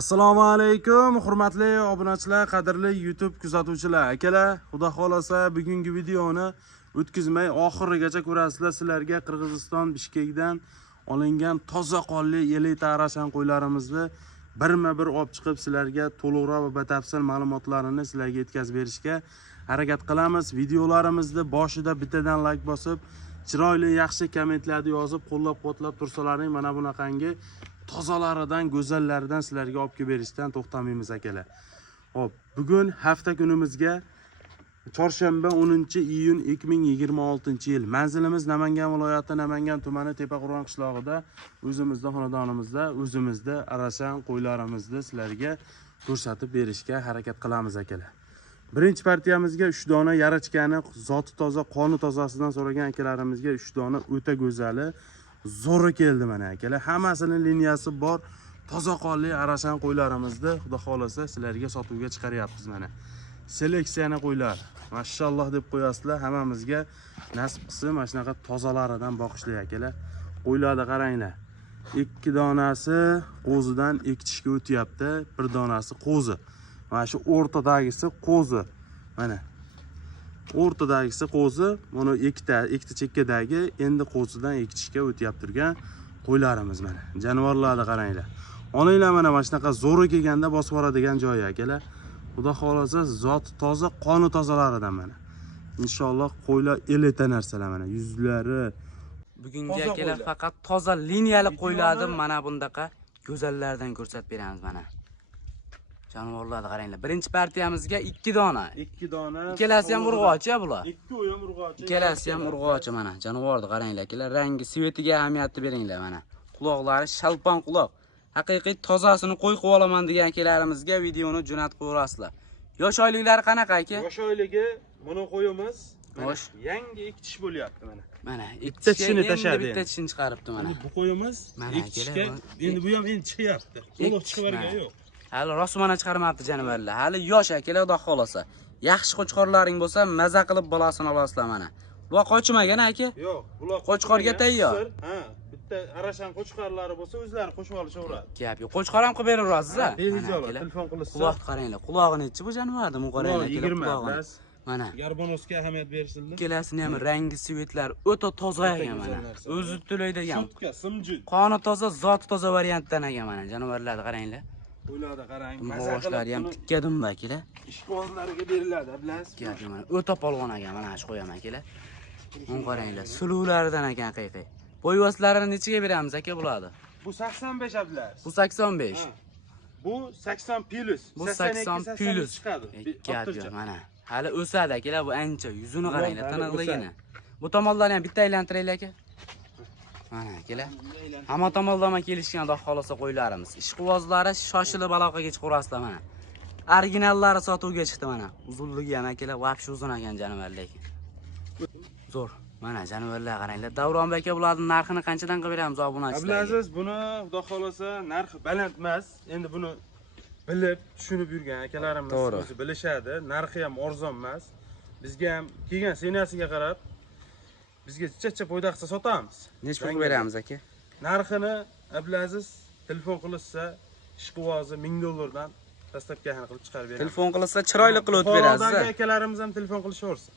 Assalomu alaykum, hurmatli obunachilar, qadrli YouTube kuzatuvchilar. Akalar, xudo xolasa bugungi videoni o'tkazmay oxirigacha ko'rasizlar. Sizlarga Qirg'iziston Bishkekdan olingan toza qonli elita arashan qo'ylarimizni birma-bir olib chiqib sizlarga to'liqroq va batafsil ma'lumotlarini sizlarga yetkazib berishga harakat qilamiz. Videolarimizni boshida bittadan like bosib, chiroyli, yaxshi kommentlarni yozib, qo'llab-quvvatlab tursalaring, mana bunaqangi tozalaridan, go'zallaridan sizlarga olib kelib berishdan to'xtamaymiz akalar. Xo'p, bugun hafta kunimizga chorshanba 10-iyun 2026-yil. Manzilimiz Namangan viloyati Namangan tumani Tepaqo'rg'on qishlog'ida, o'zimizda xonadonimizda, o'zimizda arashan qo'ylarimizni sizlarga ko'rsatib berishga harakat qilamiz akalar. Birinchi partiyamizga 3 dona yarachkani, zoti toza, qoni tozasidan so'ragan akalarimizga 3 dona o'ta go'zali zo'ri keldi mana akalar. Hammasining liniyasi bor, toza qonli arashan qo'ylarimizni xudo xolasa sizlarga sotuvga chiqaryapmiz mana. Seleksiyani qo'ylar. Mashalloh deb qo'yasizlar, hammamizga nasib qilsin mana shunaqa tozalaridan boqishlar akalar. Qo'ylarni qaranglar. 2 donasi qo'zidan ekitishga o'tyapti, 1 donasi qo'zi. Mana shu o'rtadagisi qo'zi. Mana o'rtadagisi qo'zi, mana ikkita chekkadagi endi qo'zidan ekitishga o'tyapti turgan qo'ylarimiz mana. Jonivorlarni qaranglar. Olinglar mana shunaqa zo'ri kelganda bosib boradigan joyi akalar. Xudo xolasa zoti toza, qoni tozalaridan mana. Inshaalloh qo'ylar elita narsalar mana. Yuzlari Bugungi akalar faqat toza liniyali qo'ylarni mana bundaqa go'zallardan ko'rsatib beramiz mana. Jonivorlarni qaranglar. Birinchi partiyamizga 2 dona. 2 dona. Ikkalasi ham urg'ochi bular. 2 ham urg'ochi. Ikkalasi ham urg'ochi mana. Jonivorni qaranglar akalar. Rangi, svetiga ahamiyatni beringlar mana. Quloqlari shalpon quloq. Haqiqiy tozasini qo'y qilib olaman degan akalarimizga videoni jo'natib qo'yasizlar. Yosh oyliklari qanaqa aka? Yosh oyligi buni qo'yimiz. Xo'sh. Yangi ekitish bo'lyapti mana. Mana bitta tishini tashladi. Bitta tishini chiqaribdi mana. Bu qo'yimiz ekitishga endi bu ham endi chiqyapti. To'liq chiqavergan yo'q. Hali rosmana chiqarmabdi jonivorlar. Hali yosh akalar, xudo xolasa. Yaxshi qo'chqorlaring bo'lsa, maza qilib bolasini olasizlar mana. Bu qochmagan aka? Yo'q, bular qo'chqorga tayyor. Ha, bitta arashan qo'chqorlari bo'lsa, o'zlari qo'shib olishaveradi. Gap yo'q. Qo'chqor ham qilib beraverasiz-a? Behijolat, telefon qilishsa. Quloq qaranglar. Qulog'ini ichi bu jonivorni, mu qaranglar akalar 20 qulog'ini. bas. Mana. Garbonosga ahamiyat berilsin. Ikkalasini ham rangi, svetlar o'ta toza ekan mana. O'zi to'laydigan. Shotka, simjut. Qoni toza, zoti toza variantdan ekan mana. Jonivorlarni qaranglar. Qo'ylarda qarang. Boshlari ham tikka dumba akalar. Ishqibozlarga beriladi, bilasiz. Gap mana. O'ta polvon ekan mana shu qo'yam akalar. Mun qaranglar. Suluvlaridan ekan haqiqiy. Bo'yvoslarini nechaga beramiz aka bularni? Bu 85 ablar. Bu 85. Bu 80 plus. Bu 80 plus chiqadi. Gap yo'q mana. Hali o'sadi akalar, bu ancha. Yuzini qaranglar, tiniqligini. Bu tomonlarni ham bitta aylantiraylik aka. Mana akalar. Hamma tomonlama kelishgan xudo xolasa qo'ylarimiz. Ishqibozlari shoshilib aloqaga chiqarasizlar mana. Originallari sotuvga chiqdi mana. Uzunligi ham akalar vaqti uzun ekan jonivorlar. Zo'r. Mana jonivorlar qaranglar. Davron aka bularning narxini qanchadan qilib beramiz obunachilarga? Ablaziz, buni xudo xolasa narxi baland emas. Endi buni bilib, tushunib yurgan akalarimiz o'zi bilishadi. Narxi ham arzon emas. Bizga ham kelgan senasiga qarab bizga chicha poydaqcha sotamiz. Necha pul beramiz aka? Narxini Ablaziz telefon qilsa, ishqivozi $1000 dan dastlabkini qilib chiqarib beramiz. Telefon qilsa chiroyli qilib o'tib berasiz. Akalarimiz ham telefon qilishaversin.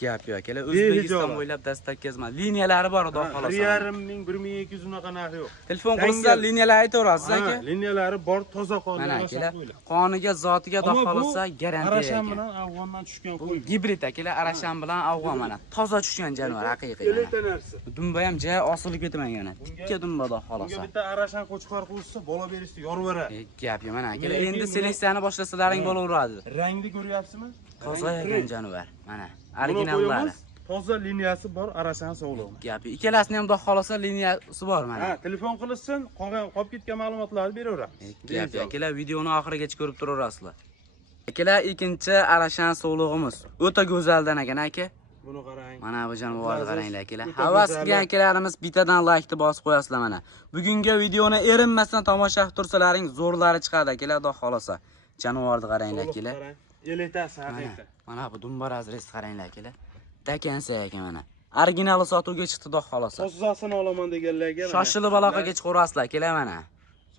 Gap yo'q akalar, O'zbekiston bo'ylab dastlabkezma liniyalari bor xudo xolasa. 1.5 1200 unaqa narxi yo'q. Telefon qilsa liniyalar aytaverasiz aka. Liniyalari bor, toza qonli. Mana akalar, qoniga, zotiga xudo xolasa garantiya ekan. Arashan bilan afg'ondan tushgan qo'y. Gibrid akalar, arashan bilan afg'on mana. Toza tushgan jonivor haqiqiy. Elita narsa. Dumba ham ja osilib ketmagan. Tikka dumba xudo xolasa. Bunga bitta arashan qo'chqor qilsa, bola berishni yorveradi. Gap yo'q mana akalar, endi seleksiyani boshlasalaring bo'laveradi. Rangni ko'ryapsizmi? Toza ekan jonivor. Mana originallari. Toza liniyasi bor, arashan sog'ligi. Gapi, ikkalasini ham xudo xolasa liniyasi bor mana. Ha, telefon qilishsin, qolib ketgan ma'lumotlarni beraveramiz. Gapi, akalar videoni oxirigacha ko'rib turaverasizlar. Akalar, ikkinchi arashan sog'lig'imiz o'ta go'zaldan ekan aka. Buni qarang. Mana bu jonivorni qaranglar akalar. Havas qilgan akalarimiz bittadan like-ni bosib qo'yasizlar mana. Bugungi videoni erinmasdan tomosha qilib tursalaring zo'rlari chiqadi akalar, xudo xolasa. Jonivorni qaranglar akalar. Elitasi haqiqiy. Mana bu dumba razresi qaranglar akalar. Takansa ekan mana. Originali sotuvga chiqdi xudo xolasa. Tozasini olaman deganlarga shoshilib aloqaga chiqarasizlar akalar mana.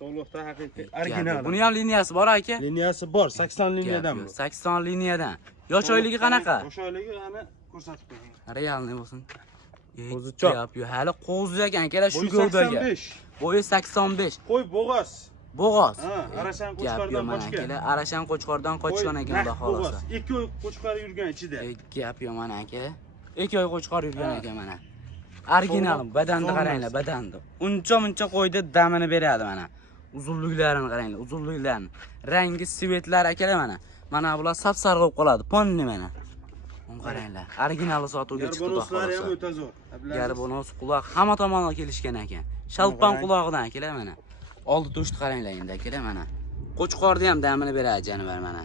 Sog'liqda haqiqiy original. Buni ham liniyasi bor aka. Liniyasi bor, 80 liniyadan bu. 80 liniyadan. Yosh oyligi qanaqa? Yosh oyligi ana ko'rsatib qo'ying. Realni bo'lsin. Qo'zichoq. Hali qo'zi ekan, kelar shu Boyi gavdaga. 85. Boyi 85. Qo'y bo'g'oz. Bo'g'oz. Ha, Arashan Qo'chqordan qochgan. Kelar Arashan Qo'chqordan qochgan ekan xudo xolasa. 2 oy Qo'chqor yurgan ichida. Gap yo'q mana aka. 2 oy Qo'chqor yurgan ekan mana. Original badanni qaranglar, badanni. Uncha qo'ydi damini beradi mana. Uzunliklarini qaranglar, uzunliklarini. Rangi svetlari akalar mana. Mana bular sap-sariq bo'lib qoladi. Ponni mana. Buni qaranglar. Originali sotuvga chiqdi xudo Garbonoslari ham xolasa. o'ta zo'r. Garbonos quloq hamma tomonga kelishgan ekan. Shalpan qulog'idan akalar mana. Oldi to'shni qaranglar endi akalar mana. Qo'chqorda ham damini beradi janivar mana.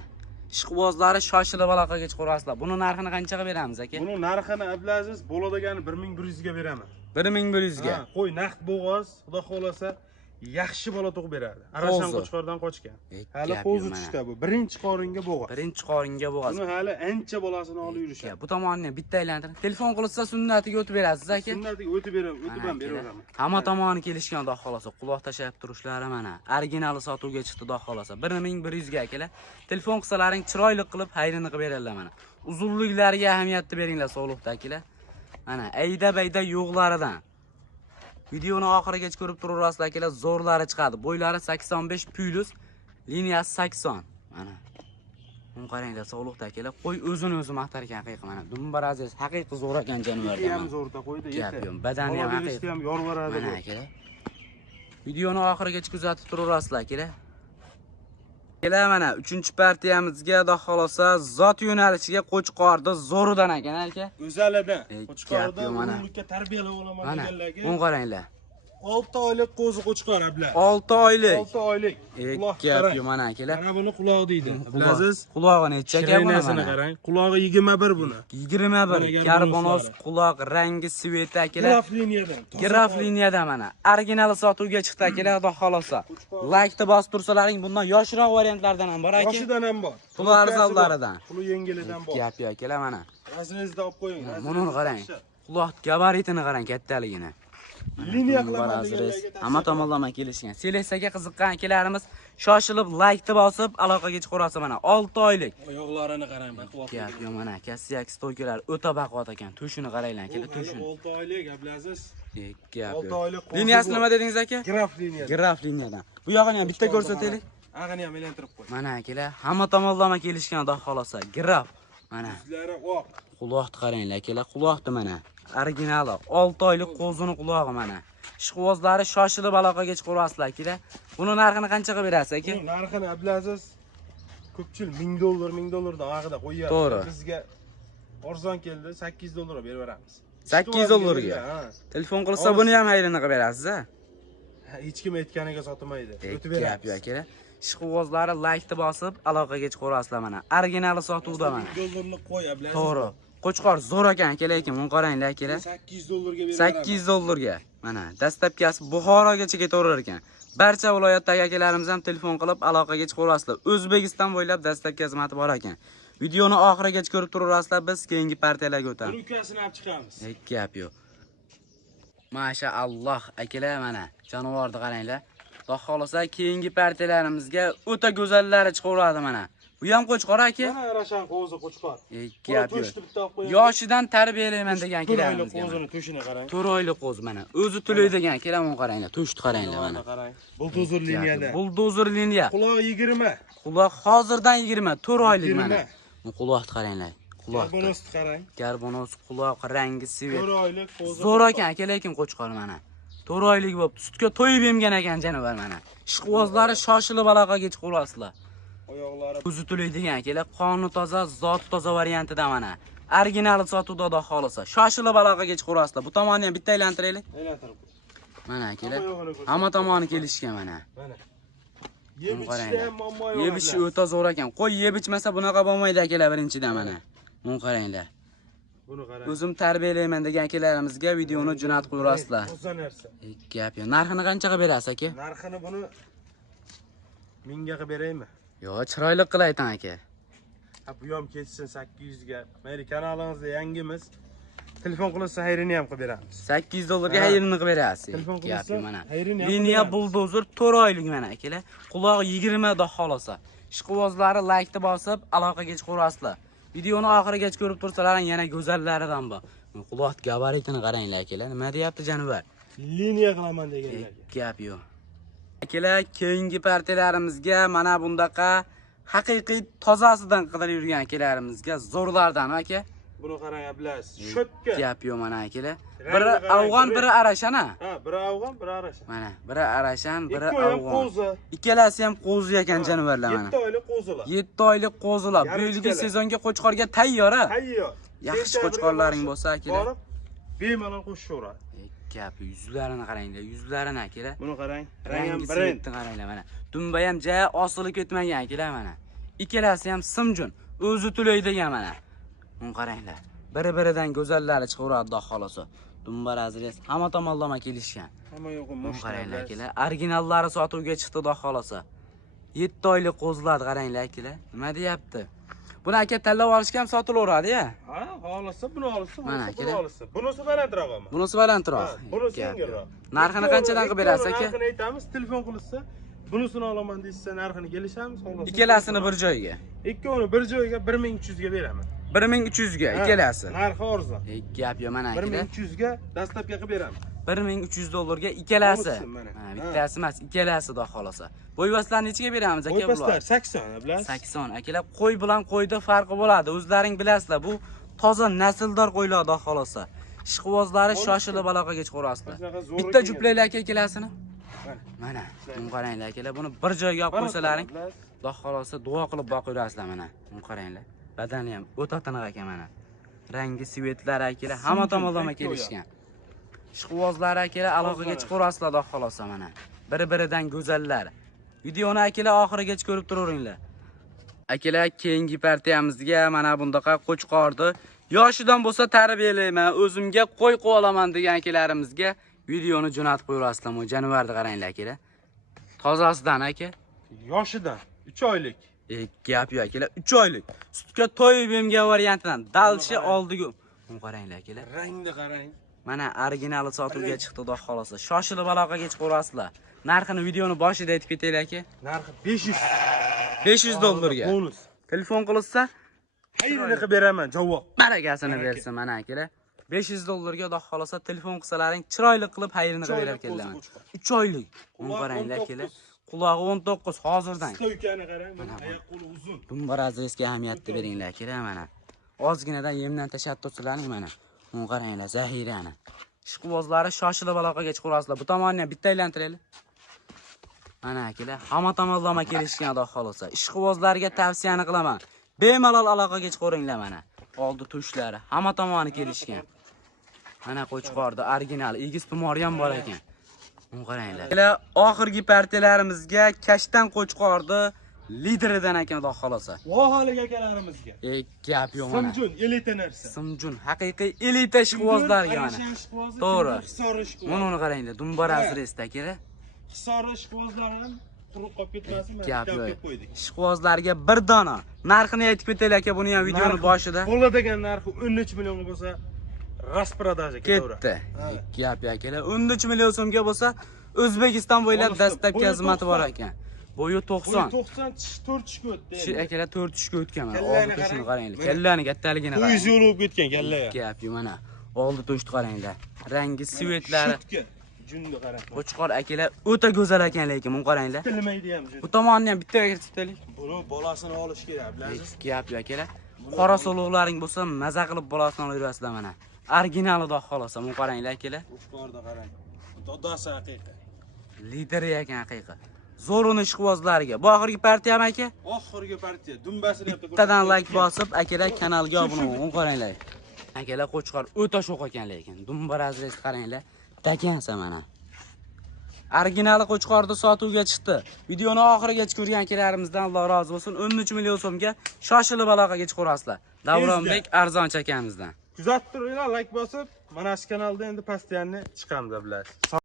Ishqibozlari shoshilib aloqaga chiqarasizlar. Buni narxini qanchaga beramiz aka? Buni narxini Abdulaziz bo'ladigan 1100 ga beraman. 1100 ga. Qo'y naqd bo'g'oz, xudo xolasa yaxshi bola tug'ib beradi. Arashan Qo'chqordan qochgan. Hali qo'zi tushda bu. Birinchi qoringa bo'g'oz. Birinchi qoringa bo'g'oz. Buni hali ancha bolasini olib yurishadi. Bu tomonni bitta aylantirib, telefon qilsa sunnatiga o'tib berasiz aka. Sunnatiga o'tib ham beraveraman. Hamma tomoni kelishgan xudo xolasa, quloq tashab turishlari mana. Originali sotuvga chiqdi xudo xolasa. 1100 ga akalar. Telefon qilsalaring chiroyli qilib hayrini qilib beradilar mana. Uzunliklariga ahamiyatni beringlar sog'liqda akalar. Mana ayda-bayda yo'qlaridan. Videoni oxirigacha ko'rib turaverasizlar akalar, zo'rlari chiqadi. Bo'ylari 85 plus, liniyasi 80. Mana. Buni qaranglar, sog'liqda akalar. Qo'y o'zini o'zi maqtar ekan haqiqiy mana. Dumbar aziz, haqiqiy zo'r ekan jonivorda. Ham zo'rda qo'ydi, Gap yo'q, badani ham haqiqiy. ham yorvoradi. Mana akalar. Videoni oxirigacha kuzatib turaverasizlar akalar. Kelar mana 3-partiyamizga xudo xolosa zot yo'nalishiga Qo'chqorda zo'ridan ekan aka. Go'zalidan. Qo'chqorda ulug'likka tarbiyalab olaman deganlarga. Buni qaranglar. 6 oylik qo'zi Qo'chqor ablar. 6 oylik. 6 oylik. Gap yo'q mana akalar. Mana buni quloq deydi. Abdulaziz. Qulog'i necha ekan buni? Shirasini qarang. Qulog'i 21 buni. 21. Garbonos quloq, rangi, sveti akalar. Graf liniyadan. Graf liniyada mana. Originali sotuvga chiqdi akalar, xudo xolosa. Laykni bosib tursalaring bundan yoshroq variantlardan ham bor aka. Yoshidan ham bor. Pul arzonlaridan. Puli yengilidan bor. Gap yo'q akalar mana. Rasmingizda olib qo'ying. Buni qarang. Quloq gabaritini qarang, kattaligini. Liniya qilaman deganlarga hamma tomonlama kelishgan. Seleksiyaga qiziqqan akalarimiz shoshilib laykni bosib aloqaga chiqarasiz mana. 6 oylik. Oyoqlarini qarang, baquvvat. Gap yo'q mana. Kassiyak stoykalar o'ta baquvvat ekan. Tushini qaranglar akalar, tushini. 6 oylik Abdulaziz. Gap 6 yo'q. oylik. Liniyasi nima dedingiz aka? Graf liniya. Graf liniyadan. Bu yog'ini ham bitta ko'rsataylik. Ag'ini ham aylantirib qo'y. Mana akalar, hamma tomonlama kelishgan xudo xolosa. Graf. Mana. Yuzlari oq. Quloqni qaranglar akalar, quloqni mana. Originali 6 oylik qo'zini qulog'i mana. Ishqibozlari shoshilib aloqaga chiqarasizlar akalar. Buni narxini qanchaga berasiz aka? Buni narxini Abdulaziz ko'pchil $1000 dan og'ida qo'yadi. To'g'ri. Bizga arzon keldi, $8 berib beramiz. $8 ga. Telefon qilsa buni ham hayrini qilib berasiz a? Hech kim aytganiga sotmaydi. O'tib beramiz. Gap yo'q akalar. Ishqibozlari laykni bosib aloqaga chiqarasizlar mana. Originali sotuvda mana. $10 qo'y Abdulaziz. To'g'ri. Qo'chqor zo'r ekan aka, lekin buni qaranglar akalar. $8 ga beramiz. $8 ga. Mana dastlabkasi Buxorogacha ketaverar ekan. Barcha viloyatdagi akalarimiz ham telefon qilib aloqaga chiqarasizlar. O'zbekiston bo'ylab dastlabki xizmati bor ekan. Videoni oxirigacha ko'rib turasizlar, biz keyingi partiyalarga o'tamiz. Bir ukasini olib chiqamiz. Gap yo'q. Mashaalloh akalar mana jonivorni qaranglar. Xudo xolasa keyingi partiyalarimizga o'ta go'zallari chiqaradi mana. Bu ham Qo'chqor aka? Mana Arashan qo'zi Qo'chqor. Gap yo'q. Yoshidan tarbiyalayman degan kelamizga. Qo'zini tushini qarang. 4 oylik qo'z mana. O'zi to'laydigan kelamon qaranglar, to'shni qaranglar mana. Buldozer liniyada. Buldozer liniya. Quloq 20. Quloq hozirdan 20, 4 oylik mana. Bu quloqni qaranglar. Quloq. Garbonosni qarang. Garbonos quloq, rangi, svet. 4 oylik qo'zi. Zo'r ekan aka, lekin Qo'chqor mana. 4 oylik bo'lib, sutga to'yib yemgan ekan janovar mana. Ishqibozlari shoshilib aloqaga chiqarasizlar. Oyoqlari o'zi to'laydigan akalar, qoni toza, zoti toza variantida mana. Originali sotuvda xudo xolisa. Shoshilib aloqaga chiqarasizlar. Bu tomonni ham bitta aylantiraylik. aylantirib. Mana akalar, hamma tomoni kelishgan mana. Mana. Yeb ichishda ham muammo yo'q. Yeb ichish o'ta zo'r ekan. Qo'y yeb ichmasa bunaqa bo'lmaydi akalar birinchidan mana. Buni qaranglar. Buni qarang. O'zim tarbiyalayman degan akalarimizga videoni jo'natib qo'yasizlar. Toza narsa. Gap yo'q. Narxini qanchaga berasiz aka? Narxini buni 1000 ga qilib beraymi? Yo'q, chiroyli qilay aka. Ha, bu ham ketsin 800 ga. Meni kanalingizda yangimiz. Telefon qilsa xayrini ham qilib beramiz. 800 dollarga Ha. hayrini qilib berasiz. Telefon qilsa Gapi mana. xayrini ham Liniya qilib buldozer 4 oylik mana akalar. Qulog'i 20 da xolosa. Ishqibozlari like bosib aloqaga chiqarasizlar. Videoni oxirigacha ko'rib tursalaring yana go'zallaridan bor. Quloq gabaritini qaranglar akalar. Nima deyapti janivar? liniya qilaman deganlar. Gap yo'q. Akalar, keyingi partiyalarimizga mana bundaqa haqiqiy tozasidan qidirib yurgan akalarimizga zo'rlardan aka. Buni qarang bilasiz. Shotga. Gap yo'q mana akalar. Biri afg'on, biri arashana. Ha, biri afg'on, biri arashan. Mana, biri arashan, biri Ikkovi ham afg'on. qo'zi. Ikkalasi ham qo'zi ekan jonivorlar mana. 7 oylik qo'zilar. 7 oylik qo'zilar. Bu yilgi Yarmichkalar. sezonga qo'chqorga tayyor-a? Tayyor. Yaxshi qo'chqorlaring bo'lsa akalar. Borib, bemalol qo'shaveradi. Gap, yuzlarini qaranglar, yuzlarini akalar. Buni qarang. Rangi Rang ham svetni qaranglar mana. Dumba ham ja osilib ketmagan akalar mana. Ikkalasi ham simjun, o'zi to'laydigan mana. Buni qaranglar. Biri-biridan go'zallari chiqaradi xudo xolosa. Dumba razres hamma tomonlama kelishgan. Hamma yo'g'i Buni moshlar. qaranglar akalar. Originallari sotuvga chiqdi xudo xolosa. 7 oylik qo'zlar qaranglar akalar. Nima deyapti? Buni aka tanlab olishga ham sotilaveradi-ya. Ha, xohlasa buni olsa, Mana bo'lsa buni kerak. olsa. Bunisi balandroq ama. Bunisi balandroq. Ha, bunisi Gap yengilroq. yo'q. Narxini qanchadan qilib berasiz aka? Narxini aytamiz, telefon qilsa, bunisini olaman deysa, narxini kelishamiz, xohlasa. Ikkalasini bir joyga. Ikkovini bir joyga 1300 ga beraman. 1300 ga ikkalasi. Narxi arzon. Gap yo'q mana akalar. 1300 ga dastlabki qilib beramiz. 1300 dollarga ikkalasi. Bo'lsin mana. Ha, bittasi emas, ikkalasi xudo xolosa. Bo'yvaslarni nechiga beramiz aka Qo'ypaslar bular? 80 bilasiz. 80. Akalar, qo'y bilan qo'yda farqi bo'ladi. O'zlaring bilasizlar, bu toza nasldor qo'ylar xudo xolosa. Ishqibozlari shoshilib aloqaga chiqarasizlar. Bitta juplaylar aka ikkalasini. Mana, buni qaranglar akalar, buni bir joyga olib qo'ysalaring, xudo xolosa duo qilib boqaverasizlar mana. Buni qaranglar. Badani ham o'ta tiniq ekan mana. Rangi svetlari akalar hamma tomonlama kelishgan. Ishqibozlari akalar aloqaga chiqarasizlar xudo xolosa mana. Bir-biridan go'zallar. Videoni akalar oxirigacha ko'rib turaveringlar. Akalar, keyingi partiyamizga mana bundaqa qo'chqordi. Yoshidan bo'lsa tarbiyalayman, o'zimga qo'y qolaman degan akalarimizga videoni jo'natib qo'yasizlar. Mo janivarni qaranglar akalar. Tozasidan aka. Yoshidan 3 oylik. Gap yo'q akalar, 3 oylik. Sutga to'yib emgan variantidan dalshi oldiga. Buni qaranglar akalar. Rangni qarang. Mana originali sotuvga chiqdi xudo xolosa. Shoshilib aloqaga chiqarasizlar. Narxini videoni boshida aytib ketaylik aka. Narxi 500. 500 dollarga. Bonus. Telefon qilsa, Xayrini qilib beraman, javob. barakasini bersin mana akalar. 500 dollarga xudo xolosa telefon qilsalaring chiroyli qilib xayrini qilib berar ekanlar. 3 oylik. Buni qaranglar akalar. Qulog'i 19 hozirdan. Stoykani qarang, mana oyoq qo'li uzun. Dumba razresga ahamiyatni beringlar akalar mana. Ozginadan yemdan tashabbuslarning mana. Buni qaranglar zahirani. Ishqibozlari shoshilib aloqaga chiqarasizlar. Bu tomonni ham bitta aylantiraylik. Mana akalar, hamma tomonlama kelishgan xudo xolosa. Ishqibozlarga tavsiyani qilaman. Bemalol aloqaga chiqaringlar mana. Oldi tushlari, hamma tomoni kelishgan. Mana qo'chqorda original, egiz tumori ham bor ekan. Buni qaranglar. Akalar, oxirgi partiyalarimizga kashtan qo'chqordi lideridan ekan xudo xolosa. Vohalik akalarimizga. Gap yo'q mana. Simjun, elita narsa. Simjun, haqiqiy elita ishqibozlarga mana. To'g'ri. Buni qaranglar, dumba razresda akalar. Hisor ishqibozlar ham quruq qolib ketmasin, mana Gap gapga yo'q. qo'ydik. Ishqibozlarga bir dona. Narxini aytib ketaylik aka, buni ham videoni boshida. Bo'ladigan narxi 13 million bo'lsa, rasprodaja ketaveradi. Ketdi. Gap yo'q akalar. 13 million so'mga bo'lsa, O'zbekiston bo'ylab dastlabki xizmati bor ekan. Bo'yi 90. 90 tish 4 tishga o'tdi. Shu akalar 4 tushga o'tgan mana. Kallani Oldi tushini qarang. qaranglar. Kallaning kattaligini qarang. 100 yo'l bo'lib ketgan kallaga. Gap yo'q mana. Oldi tushni qaranglar. Rangi svetlari. Jundi qarang. Qo'chqor akalar o'ta go'zal ekan lekin buni qaranglar. Tilmaydi ham jun. Bu tomonni ham bittaga kiritaylik. Buni bolasini olish kerak, bilasiz? Gap yo'q akalar. Qora suluqlaring bo'lsa, maza qilib bolasini olaverasizlar mana. Originalida xolosa, buni qaranglar akalar. Qo'chqorda qarang. Dodasi haqiqiy. Lider ekan haqiqiy. Zo'runi ishqibozlariga. Bu oxirgi partiyami aka? Oxirgi partiya dumbasini ham Bittadan like bosib, akalar kanalga obuna bo'ling, qaranglar. Akalar qo'chqor o'ta sho'q ekan lekin. Dumba razres qaranglar. Takansa mana. Originali qo'chqorda sotuvga chiqdi. Videoni oxirigacha ko'rgan akalarimizdan Alloh rozi bo'lsin. 13 million so'mga shoshilib aloqaga chiqarasizlar. Davronbek arzon chakamizdan. kuzatib turinglar, like bosib, mana shu kanalda endi postoyanni chiqamiz, bilasiz.